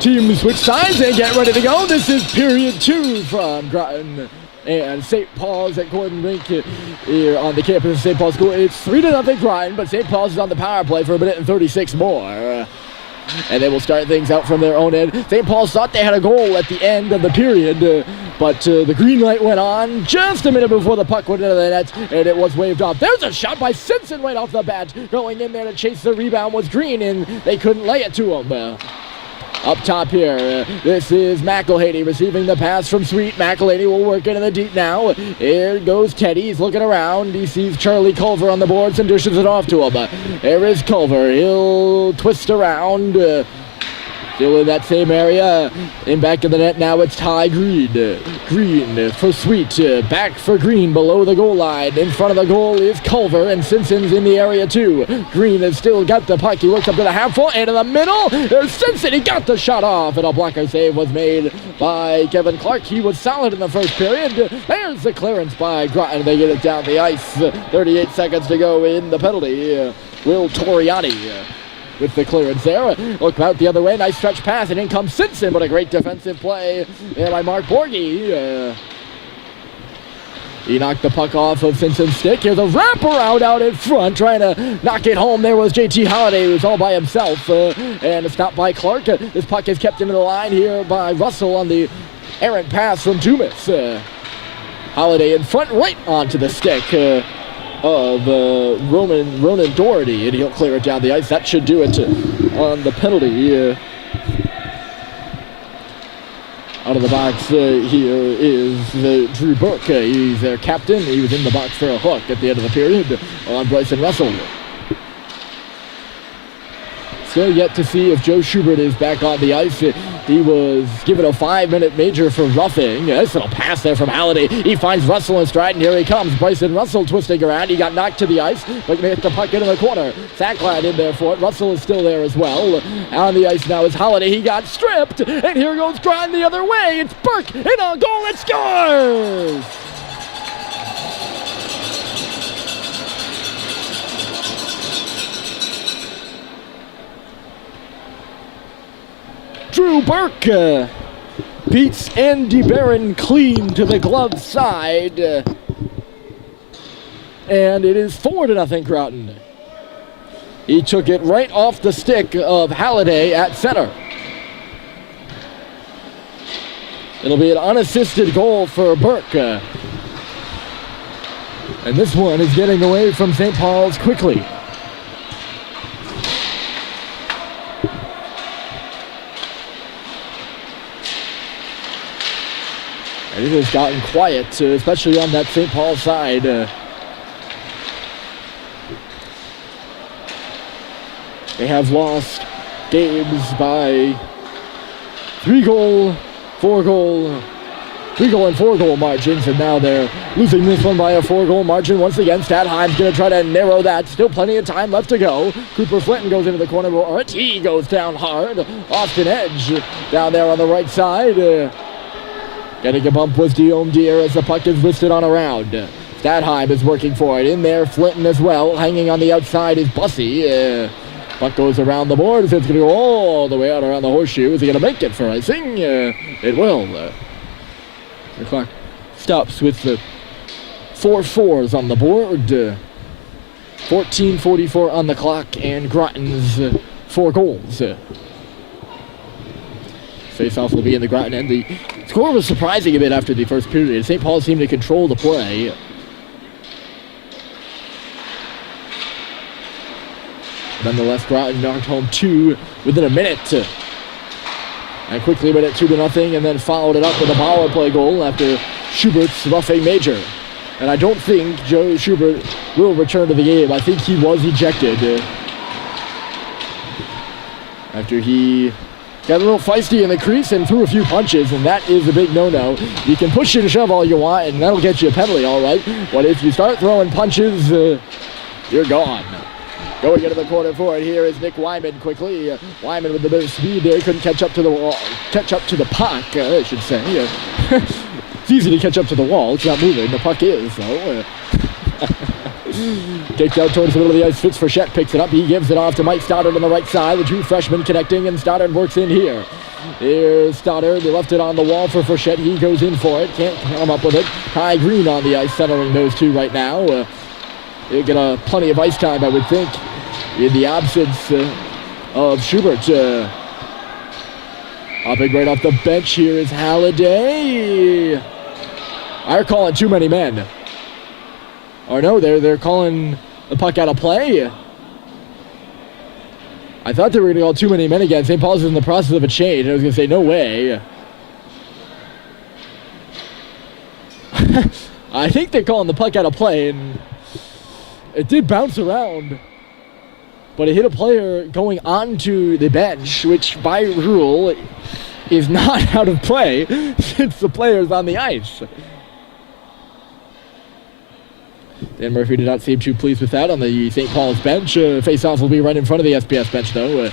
Teams switch sides and get ready to go. This is period 2 from Groton and St. Paul's at Gordon Rink here on the campus of St. Paul's School. It's 3-0 Groton, but St. Paul's is on the power play for a minute and 36 more. And they will start things out from their own end. St. Paul's thought they had a goal at the end of the period, but the green light went on just a minute before the puck went into the net, and it was waved off. There's a shot by Simpson right off the bat. Going in there to chase the rebound was Green, and they couldn't lay it to him. Up top here, this is McElhaney receiving the pass from Sweet. McElhaney will work it in the deep now. Here goes Teddy. He's looking around. He sees Charlie Culver on the boards and dishes it off to him. There is Culver. He'll twist around. Still in that same area. In back of the net now, it's Ty Green. Green for Sweet. Back for Green below the goal line. In front of the goal is Culver, and Simpson's in the area too. Green has still got the puck. He works up to the half full, and in the middle, there's Simpson. He got the shot off, and a blocker save was made by Kevin Clark. He was solid in the first period. There's the clearance by Groton. They get it down the ice. 38 seconds to go in the penalty. Will Toriani with the clearance there. Look out the other way. Nice stretch pass, and in comes Simpson, but a great defensive play there by Mark Borgie. He knocked the puck off of Simpson's stick. Here's a wraparound out in front, trying to knock it home. There was JT Holiday, who was all by himself, and a stop by Clark. This puck is kept into the line here by Russell on the errant pass from Dumas. Holiday in front, right onto the stick of Ronan Doherty, and he'll clear it down the ice. That should do it on the penalty. Out of the box here is Drew Burke. He's their captain. He was in the box for a hook at the end of the period on Bryson Russell. Still yet to see if Joe Schubert is back on the ice. He was given a 5-minute major for roughing. Nice little pass there from Halliday. He finds Russell in stride, and here he comes. Bryson Russell twisting around. He got knocked to the ice, but hit the puck into the corner. Sacklad in there for it. Russell is still there as well. On the ice now is Halliday. He got stripped, and here goes Groton the other way. It's Burke in a goal and scores! Drew Burke beats Andy Barron clean to the glove side. And it is 4-0 Groton. He took it right off the stick of Halliday at center. It'll be an unassisted goal for Burke. And this one is getting away from St. Paul's quickly. And it has gotten quiet, especially on that St. Paul side. They have lost games by 3-goal, 4-goal, 3-goal and 4-goal margins, and now they're losing this one by a 4-goal margin. Once again, Stadheim's going to try to narrow that. Still plenty of time left to go. Cooper Flinton goes into the corner. He goes down hard. Austin Edge down there on the right side. Getting a bump was Guillaume Deere as the puck is listed on a round. Stadheim is working for it. In there, Flinton as well. Hanging on the outside is Bussey. Puck goes around the boards. It's going to go all the way out around the horseshoe. Is he going to make it for icing? It will. The clock stops with the 4 4s on the board. 14:44 on the clock, and Groton's 4 goals. Face-off will be in the Groton end. The score was surprising a bit after the first period. St. Paul seemed to control the play. Nonetheless, Groton knocked home 2 within a minute. And quickly made it 2-0, and then followed it up with a power play goal after Schubert's roughing major. And I don't think Joe Schubert will return to the game. I think he was ejected after he got a little feisty in the crease and threw a few punches, and that is a big no-no. You can push and shove all you want, and that'll get you a penalty, all right. But if you start throwing punches, you're gone. Going into the corner for it here is Nick Wyman quickly. Wyman with a bit of speed there. Couldn't catch up to the wall. Catch up to the puck, I should say. It's easy to catch up to the wall. It's not moving. The puck is, though. Kicked out towards the middle of the ice. Fitz Frechette picks it up. He gives it off to Mike Stoddard on the right side. The two freshmen connecting, and Stoddard works in here. Here's Stoddard. They left it on the wall for Frechette. He goes in for it. Can't come up with it. Ty Green on the ice, centering those two right now. They'll get plenty of ice time, I would think, in the absence of Schubert. Hopping right off the bench here is Halliday. They're calling too many men. Or no, they're calling the puck out of play. I thought they were going to call too many men again. St. Paul's is in the process of a change. I was going to say, no way. I think they're calling the puck out of play, and it did bounce around. But it hit a player going onto the bench, which by rule is not out of play since the player's on the ice. Dan Murphy did not seem too pleased with that on the St. Paul's bench. Face-off will be right in front of the SPS bench, though.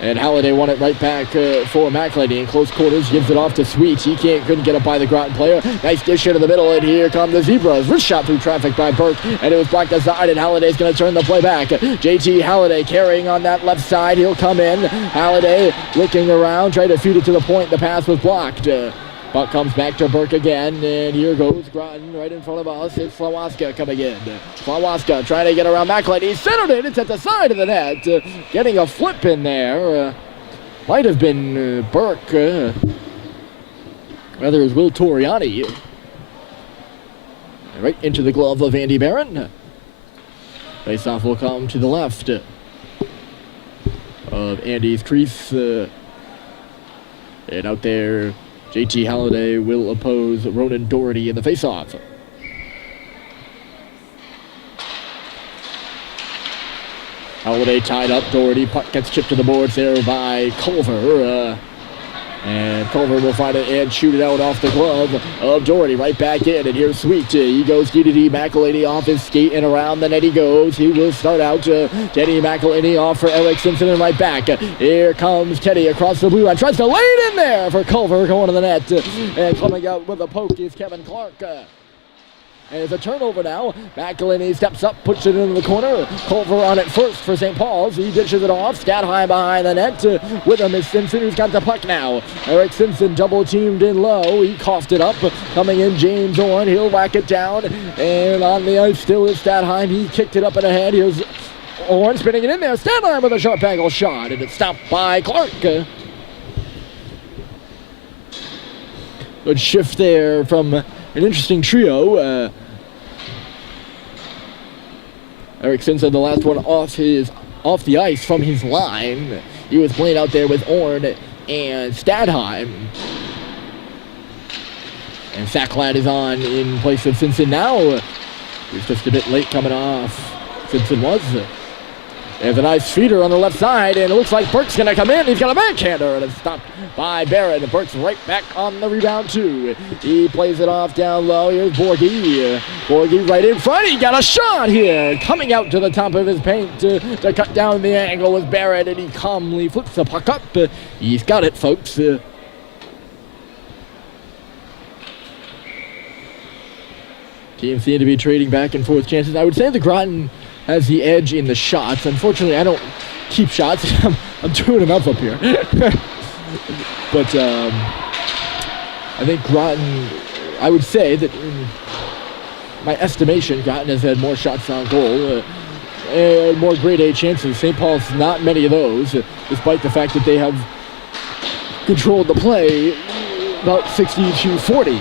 And Halliday won it right back for McElhinney in close quarters. Gives it off to Sweet. He couldn't get up by the Groton player. Nice dish into the middle, and here come the Zebras. Wrist shot through traffic by Burke, and it was blocked aside, and Halliday's going to turn the play back. JT Halliday carrying on that left side. He'll come in. Halliday looking around, trying to feed it to the point. The pass was blocked. Puck comes back to Burke again, and here goes Groton right in front of us. It's Slawaska coming in. Slawaska trying to get around McElhinney. He centered it. It's at the side of the net. Getting a flip in there. Might have been Burke. Rather, it was Will Toriani. Right into the glove of Andy Barron. Face-off will come to the left of Andy's crease. And out there, JT Halliday will oppose Ronan Doherty in the face-off. Halliday tied up. Doherty, puck gets chipped to the boards there by Culver. And Culver will find it and shoot it out off the glove of Doherty. Right back in, and here's Sweet. He goes D-to-D. McElhinney off his skate, and around the net he goes. He will start out. Teddy McElhinney off for Eric Simpson, and right back. Here comes Teddy across the blue line. Tries to lay it in there for Culver going to the net. And coming out with a poke is Kevin Clark. And it's a turnover now. McElhinney steps up, puts it into the corner. Culver on it first for St. Paul's. He dishes it off. Scat high behind the net. With him is Simpson, who's got the puck now. Eric Simpson double teamed in low. He coughed it up. Coming in, James Orn. He'll whack it down. And on the ice still is Stadheim. He kicked it up and ahead. Here's Orn spinning it in there. Stadheim with a sharp angle shot. And it's stopped by Clark. Good shift there from an interesting trio. Eric Simpson, the last one off the ice from his line. He was playing out there with Orn and Stadheim. And Sacklad is on in place of Simpson now. He was just a bit late coming off. Simpson was. There's a nice feeder on the left side, and it looks like Burke's going to come in. He's got a backhander, and it's stopped by Barrett. Burke's right back on the rebound, too. He plays it off down low. Here's Borgie. Borgie right in front. He got a shot here. Coming out to the top of his paint to cut down the angle with Barrett, and he calmly flips the puck up. He's got it, folks. Teams seem to be trading back and forth chances. I would say the Groton has the edge in the shots. Unfortunately, I don't keep shots. I'm doing enough up here. But I think Groton, I would say that in my estimation, Groton has had more shots on goal and more grade A chances. St. Paul's not many of those, despite the fact that they have controlled the play about 60-40.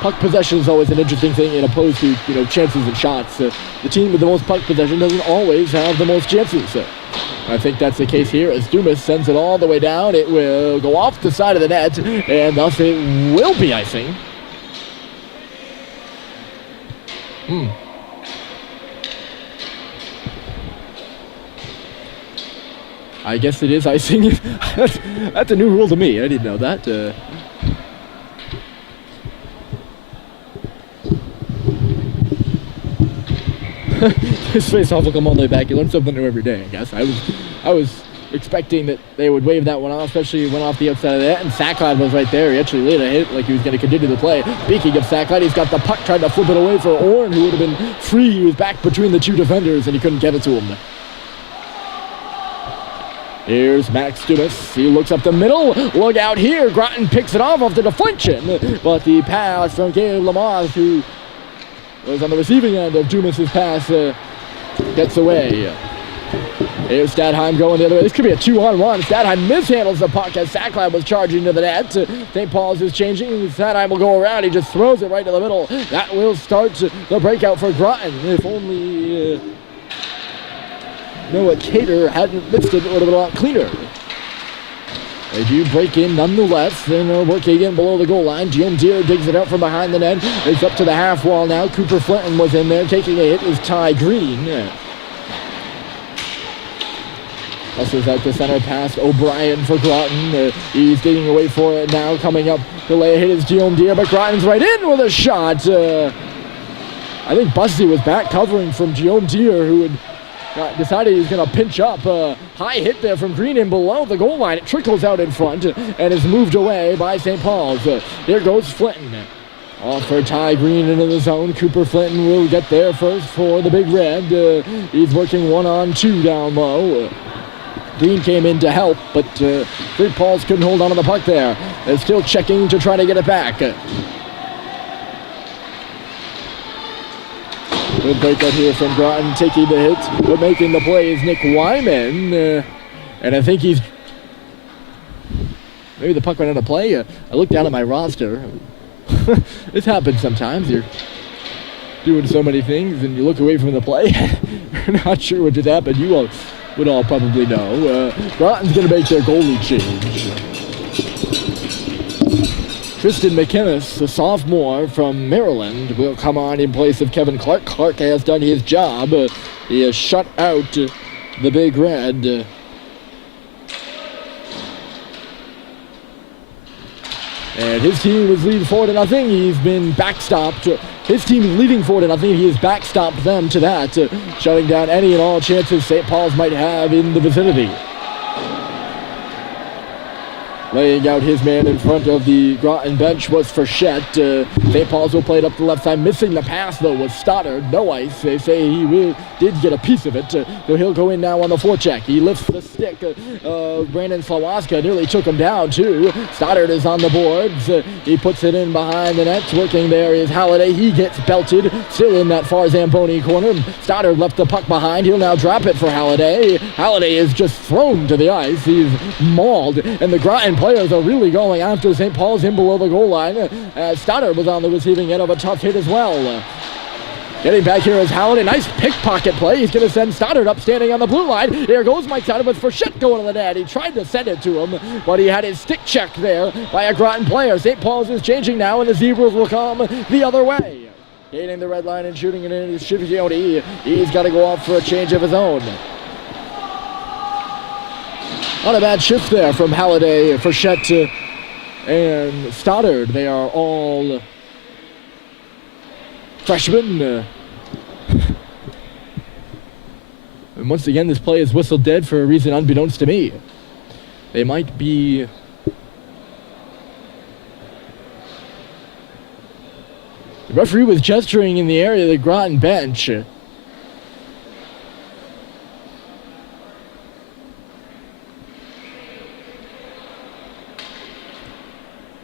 Puck possession is always an interesting thing in opposed to, chances and shots. The team with the most puck possession doesn't always have the most chances. I think that's the case here as Dumas sends it all the way down. It will go off the side of the net, and thus it will be icing. I guess it is icing. That's a new rule to me. I didn't know that. This face-off will come all the way back. You learn something new every day, I guess. I was expecting that they would wave that one off, especially went off the outside of that, and Sacklad was right there. He actually laid a hit like he was going to continue the play. Speaking of Sacklad, he's got the puck, tried to flip it away for Orn, who would have been free. He was back between the two defenders, and he couldn't get it to him. Here's Max Dumas. He looks up the middle. Look out here. Groton picks it off the deflection, but the pass from Caleb Lamoth, who was on the receiving end of Dumas' pass, gets away. Here's Stadheim going the other way. This could be a 2-on-1. Stadheim mishandles the puck as Sacklad was charging to the net. St. Paul's is changing. Stadheim will go around. He just throws it right to the middle. That will start the breakout for Groton. If only Noah Cater hadn't missed it, it would have been a lot cleaner. They do break in nonetheless. Then working in below the goal line. Guillaume Deere digs it out from behind the net. It's up to the half wall now. Cooper Flinton was in there. Taking a hit is Ty Green. Hustles out to center, past O'Brien for Groton. He's digging away for it now. Coming up to lay a hit is Guillaume Deere, but Groton's right in with a shot. I think Busty was back covering from Guillaume Deere, who had decided he was going to pinch up. High hit there from Green in below the goal line. It trickles out in front and is moved away by St. Paul's. Here goes Flinton. Off for Ty Green into the zone. Cooper Flinton will get there first for the Big Red. He's working 1-on-2 down low. Green came in to help, but St. Paul's couldn't hold on to the puck there. They're still checking to try to get it back. Good breakout here from Groton, taking the hit, but making the play is Nick Wyman. And I think he's... Maybe the puck went out of play. I looked down at my roster. This happens sometimes. You're doing so many things and you look away from the play. You're not sure what just happened. You all would all probably know. Groton's going to make their goalie change. Tristan McInnes, a sophomore from Maryland, will come on in place of Kevin Clark. Clark has done his job. He has shut out the Big Red. And his team is leading 4-0. He's been backstopped. His team is leading 4-0. He has backstopped them to that, shutting down any and all chances St. Paul's might have in the vicinity. Laying out his man in front of the Groton bench was Frechette. St. Paul's will play it up the left side. Missing the pass, though, was Stoddard. No ice. They say he did get a piece of it. So he'll go in now on the forecheck. He lifts the stick. Brandon Slawaska nearly took him down, too. Stoddard is on the boards. He puts it in behind the net. Working there is Halliday. He gets belted. Still in that far Zamboni corner. Stoddard left the puck behind. He'll now drop it for Halliday. Halliday is just thrown to the ice. He's mauled. And the Groton players are really going after St. Paul's in below the goal line. Stoddard was on the receiving end of a tough hit as well. Getting back here is Halliday. Nice pickpocket play. He's going to send Stoddard up standing on the blue line. Here goes Mike Stoddard with Frechette going to the net. He tried to send it to him, but he had his stick checked there by a Groton player. St. Paul's is changing now, and the Zebras will come the other way. Gaining the red line and shooting it in is Shivigione. He's got to go off for a change of his own. Not a bad shift there from Halliday, Frechette, and Stoddard. They are all freshmen. And once again, this play is whistled dead for a reason unbeknownst to me. They might be... The referee was gesturing in the area of the Groton bench.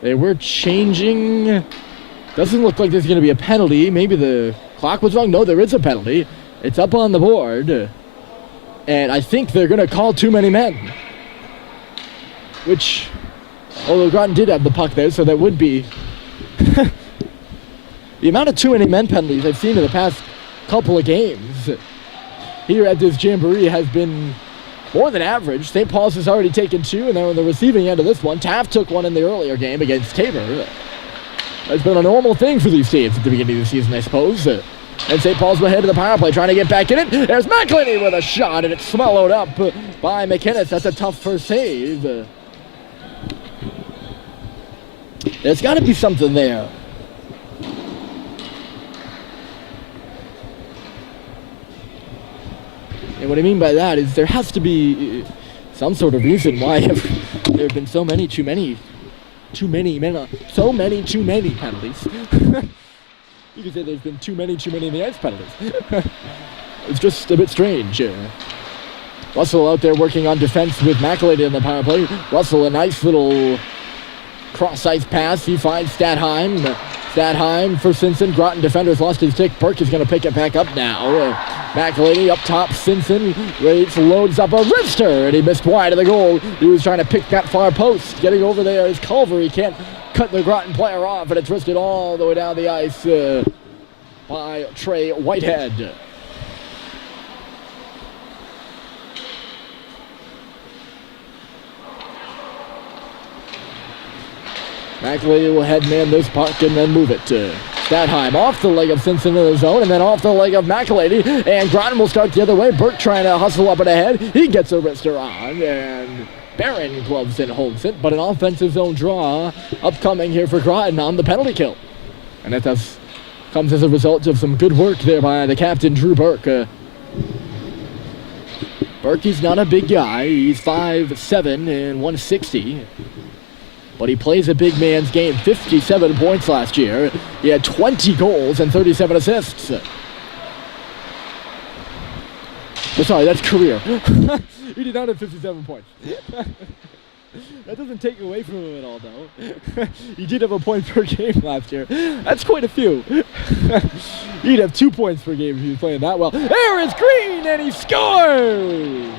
They were changing. Doesn't look like there's going to be a penalty. Maybe the clock was wrong. No, there is a penalty. It's up on the board. And I think they're going to call too many men. Which, although Groton did have the puck there, so that would be... The amount of too many men penalties I've seen in the past couple of games here at this Jamboree has been more than average. St. Paul's has already taken two, and they're on the receiving end of this one. Taft took one in the earlier game against Tabor. That's been a normal thing for these teams at the beginning of the season, I suppose. And St. Paul's will head to the power play, trying to get back in it. There's McElhinney with a shot, and it's swallowed up by McInnes. That's a tough first save. There's got to be something there. And what I mean by that is there has to be some sort of reason why there have been so many too many penalties. You could say there's been too many in the ice penalties. It's just a bit strange. Russell out there working on defense with McElady on the power play. Russell, a nice little cross-ice pass. He finds Stadheim. Stadheim for Simpson. Groton defenders lost his stick. Burke is going to pick it back up now. McElady up top. Simpson waits, loads up a wrister, and he missed wide of the goal. He was trying to pick that far post. Getting over there is Culver. He can't cut the Groton player off, and it's wristed all the way down the ice by Trey Whitehead. McElady will head man this puck and then move it to Stadheim. Off the leg of Simpson in the zone, and then off the leg of McElady. And Groton will start the other way. Burke trying to hustle up and ahead. He gets a wrister on, and Barron gloves and holds it. But an offensive zone draw upcoming here for Groton on the penalty kill. And that comes as a result of some good work there by the captain, Drew Burke. Burke, he's not a big guy. He's 5'7" and 160. But he plays a big man's game. 57 points last year. He had 20 goals and 37 assists. Oh, sorry, that's career. He did not have 57 points. That doesn't take away from him at all, though. He did have a point per game last year. That's quite a few. He'd have 2 points per game if he was playing that well. There is Green, and he scores!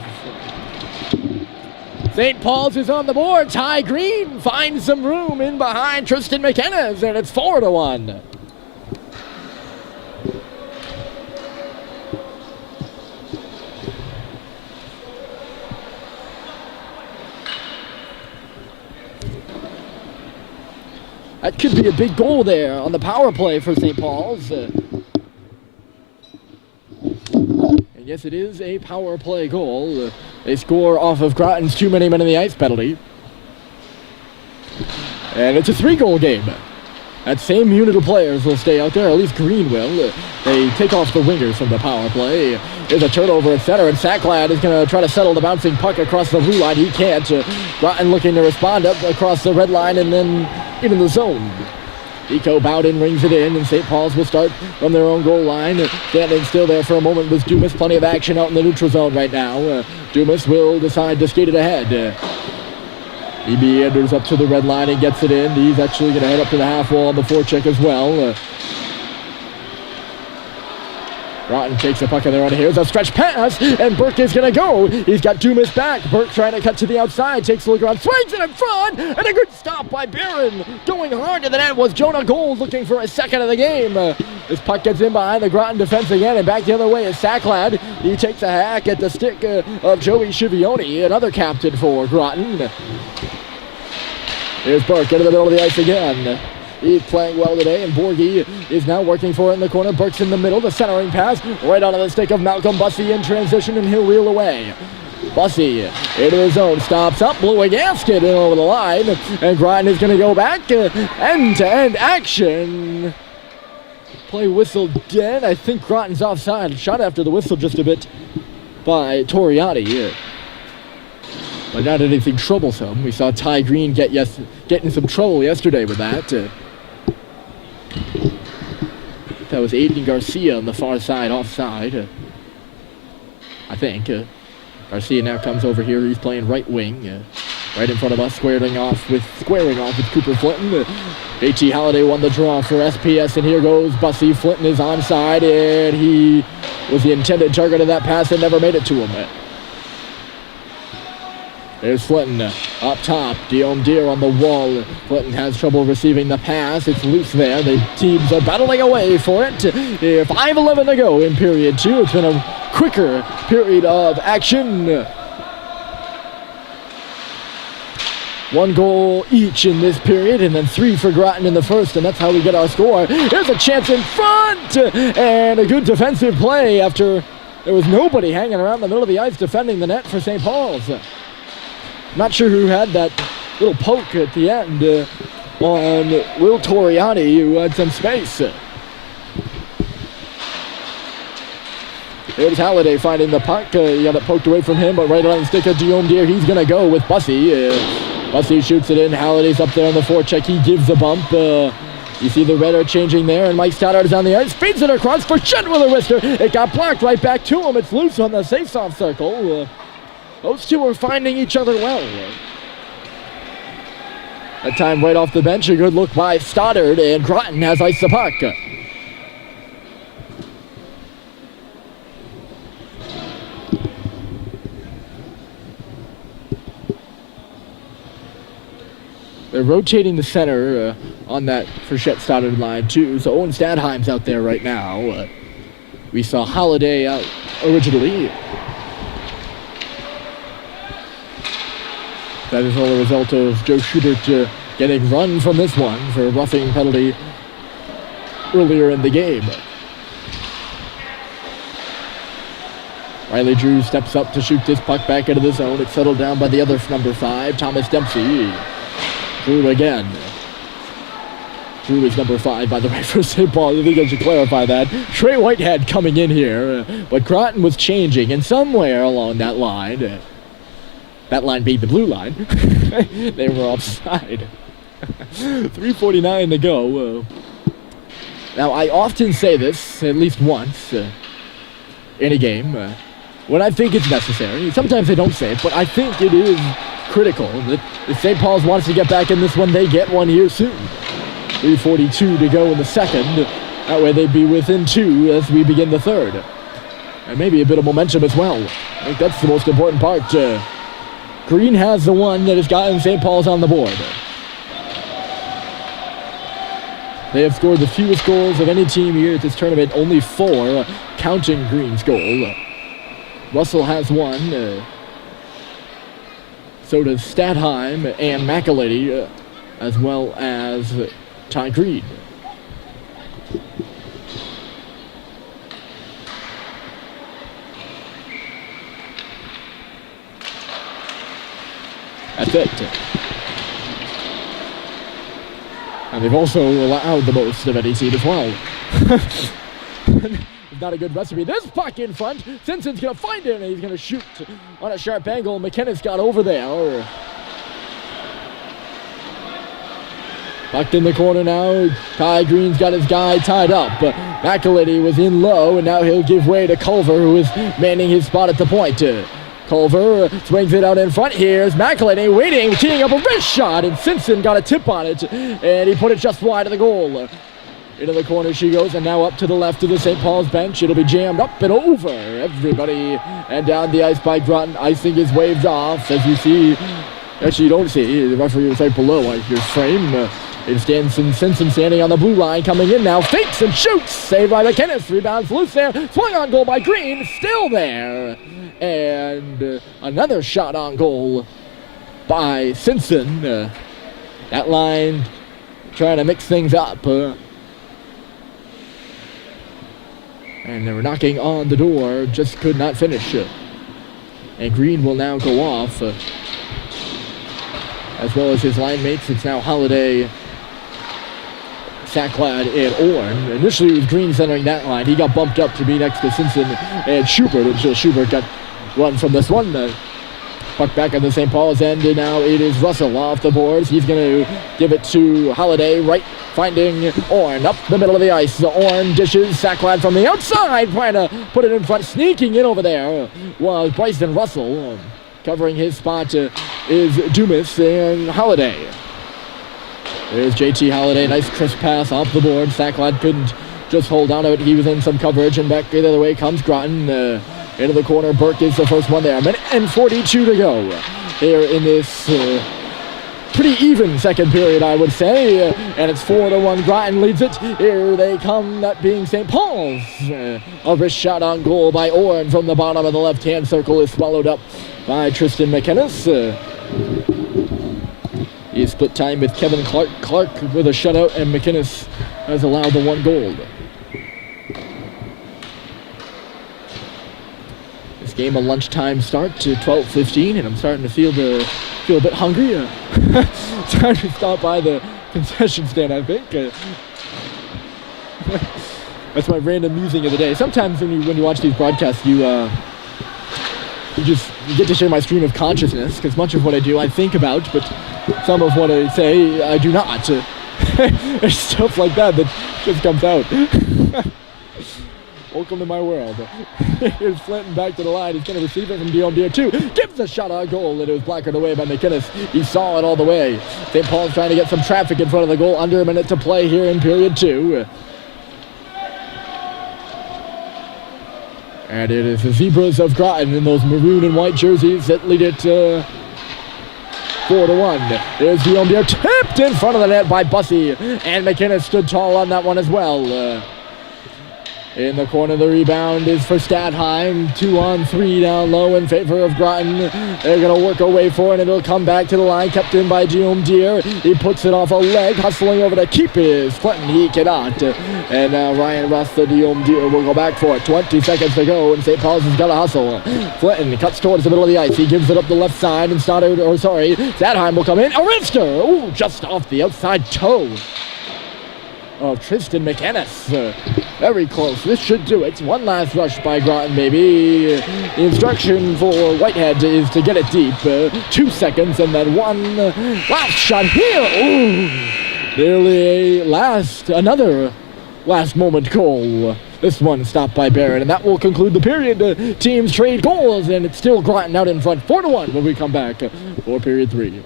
St. Paul's is on the board. Ty Green finds some room in behind Tristan McKenna's, and it's 4-1. That could be a big goal there on the power play for St. Paul's. And yes, it is a power play goal. They score off of Groton's too many men in the ice penalty. And it's a 3-goal game. That same unit of players will stay out there, at least Green will. They take off the wingers from the power play. There's a turnover at center, and Sacklad is going to try to settle the bouncing puck across the blue line. He can't. Groton looking to respond up across the red line and then into the zone. Eco Bowden rings it in, and St. Paul's will start from their own goal line. Standing still there for a moment was Dumas. Plenty of action out in the neutral zone right now. Dumas will decide to skate it ahead. He meanders up to the red line and gets it in. He's actually going to head up to the half wall on the forecheck as well. Groton takes the puck in there on. Here's a stretch pass, and Burke is going to go. He's got Dumas back. Burke trying to cut to the outside, takes a look around, swings it in front, and a good stop by Barron. Going hard to the net was Jonah Gold, looking for a second of the game. This puck gets in behind the Groton defense again, and back the other way is Sacklad. He takes a hack at the stick of Joey Schivione, another captain for Groton. Here's Burke into the middle of the ice again. He's playing well today, and Borgie is now working for it in the corner. Burke's in the middle, the centering pass, right onto the stick of Malcolm Bussey in transition, and he'll reel away. Bussey into the zone, stops up, blew a gasket in over the line, and Groton is going to go back. End-to-end action. Play whistled dead. I think Groton's offside. Shot after the whistle just a bit by Toriati. But not anything troublesome. We saw Ty Green get in some trouble yesterday with that. That was Aiden Garcia on the far side, offside. I think. Garcia now comes over here. He's playing right wing. Right in front of us, squaring off with Cooper Flinton. H.E. Halliday won the draw for SPS, and here goes Bussey. Flinton is onside, and he was the intended target of that pass and never made it to him. There's Flinton up top. Dion Deere on the wall. Flinton has trouble receiving the pass. It's loose there. The teams are battling away for it. 5:11 to go in period 2. It's been a quicker period of action. 1 goal each in this period, and then 3 for Groton in the first, and that's how we get our score. Here's a chance in front, and a good defensive play after there was nobody hanging around the middle of the ice defending the net for St. Paul's. Not sure who had that little poke at the end on Will Toriani, who had some space. Here's Halliday finding the puck. He got it poked away from him, but right on the stick of Guillaume Deere, he's going to go with Bussy. Bussy shoots it in. Halliday's up there on the forecheck. He gives a bump. You see the radar changing there, and Mike Stoddard is on the ice. Feeds it across for Shed with a wrister. It got blocked right back to him. It's loose on the face-off circle. Those two are finding each other well. That time right off the bench, a good look by Stoddard, and Groton has iced the puck. They're rotating the center on that Frechette Stoddard line too. So Owen Stadheim's out there right now. We saw Holiday out originally. That is all a result of Joe Schubert getting run from this one for a roughing penalty earlier in the game. Riley Drew steps up to shoot this puck back into the zone. It's settled down by the other number 5, Thomas Dempsey. Drew again. Drew is number 5, by the way, for St. Paul. I think I should clarify that. Trey Whitehead coming in here, but Groton was changing, and somewhere along that line, that line being the blue line, they were offside. 3:49 to go. Now, I often say this, at least once, in a game, when I think it's necessary. Sometimes I don't say it, but I think it is critical that if St. Paul's wants to get back in this one, they get one here soon. 3:42 to go in the second. That way they'd be within 2 as we begin the third. And maybe a bit of momentum as well. I think that's the most important part. Green has the one that has gotten St. Paul's on the board. They have scored the fewest goals of any team here at this tournament, only 4, counting Green's goal. Russell has 1. So does Stadheim and McElady, as well as Ty Green. That's it. And they've also allowed the most of any team as well. Not a good recipe. This puck in front. Simpson's going to find it, and he's going to shoot on a sharp angle. McKinnis got over there. Pucked in the corner now. Ty Green's got his guy tied up. McElady was in low, and now he'll give way to Culver, who is manning his spot at the point. Culver swings it out in front. Here's McElady waiting, teeing up a wrist shot, and Simpson got a tip on it, and he put it just wide of the goal. Into the corner she goes, and now up to the left of the St. Paul's bench. It'll be jammed up and over everybody, and down the ice by Groton. Icing is waved off, as you see. Actually, you don't see. The referee was right below your frame. It's Danson Simpson standing on the blue line, coming in now. Fakes and shoots. Saved by McKinnis. Rebounds loose there. Swung on goal by Green. Still there. And another shot on goal by Simpson. That line trying to mix things up. And they were knocking on the door, just could not finish. And Green will now go off. As well as his line mates. It's now Holiday, Sacklad, and Orn. Initially it was Green centering that line. He got bumped up to be next to Simpson and Schubert until Schubert got run from this one. Puck back on the St. Paul's end, and now it is Russell off the boards. He's going to give it to Holiday, right, finding Orn up the middle of the ice. Orn dishes Sacklad from the outside, trying to put it in front. Sneaking in over there was Bryson Russell. Covering his spot is Dumas and Holiday. There's JT Holiday, nice crisp pass off the board. Sacklad couldn't just hold on to it. He was in some coverage, and back the other way comes Groton. Into the corner, Burke is the first one there. A minute and 42 to go here in this pretty even second period, I would say. And it's 4-1. Groton leads it. Here they come, that being St. Paul's. A wrist shot on goal by Orn from the bottom of the left-hand circle is swallowed up by Tristan McInnes. He split time with Kevin Clark. Clark with a shutout, and McInnes has allowed the 1 goal. This game a lunchtime start to 12:15, and I'm starting to feel a bit hungry. Trying to stop by the concession stand, I think. That's my random musing of the day. Sometimes when you watch these broadcasts, you get to share my stream of consciousness, because much of what I do I think about, but some of what I say I do not. There's stuff like that just comes out. Welcome to my world. Here's Flinton back to the line. He's going to receive it from Guillaume Deere, too. Gives a shot on goal, and it was placarded away by McInnes. He saw it all the way. St. Paul's trying to get some traffic in front of the goal. Under a minute to play here in period 2. And it is the Zebras of Groton in those maroon and white jerseys that lead it 4-1. There's Guillaume Deere, tipped in front of the net by Bussey. And McInnes stood tall on that one as well. In the corner, the rebound is for Stadheim. 2-on-3 down low in favor of Groton. They're going to work away for it, and it'll come back to the line, kept in by Guillaume Deere. He puts it off a leg, hustling over to keep it is Clinton. He cannot. And now Ryan Russ, the Guillaume Deere, will go back for it. 20 seconds to go, and St. Paul's has got to hustle. Clinton cuts towards the middle of the ice. He gives it up the left side, and Stadheim will come in. Arister! Ooh, just off the outside toe of Tristan McInnes. Very close. This should do it. One last rush by Groton, maybe. The instruction for Whitehead is to get it deep. 2 seconds, and then one last shot here. Ooh, nearly another last moment goal. This one stopped by Barrett, and that will conclude the period. Teams trade goals, and it's still Groton out in front. 4-1 when we come back for period 3.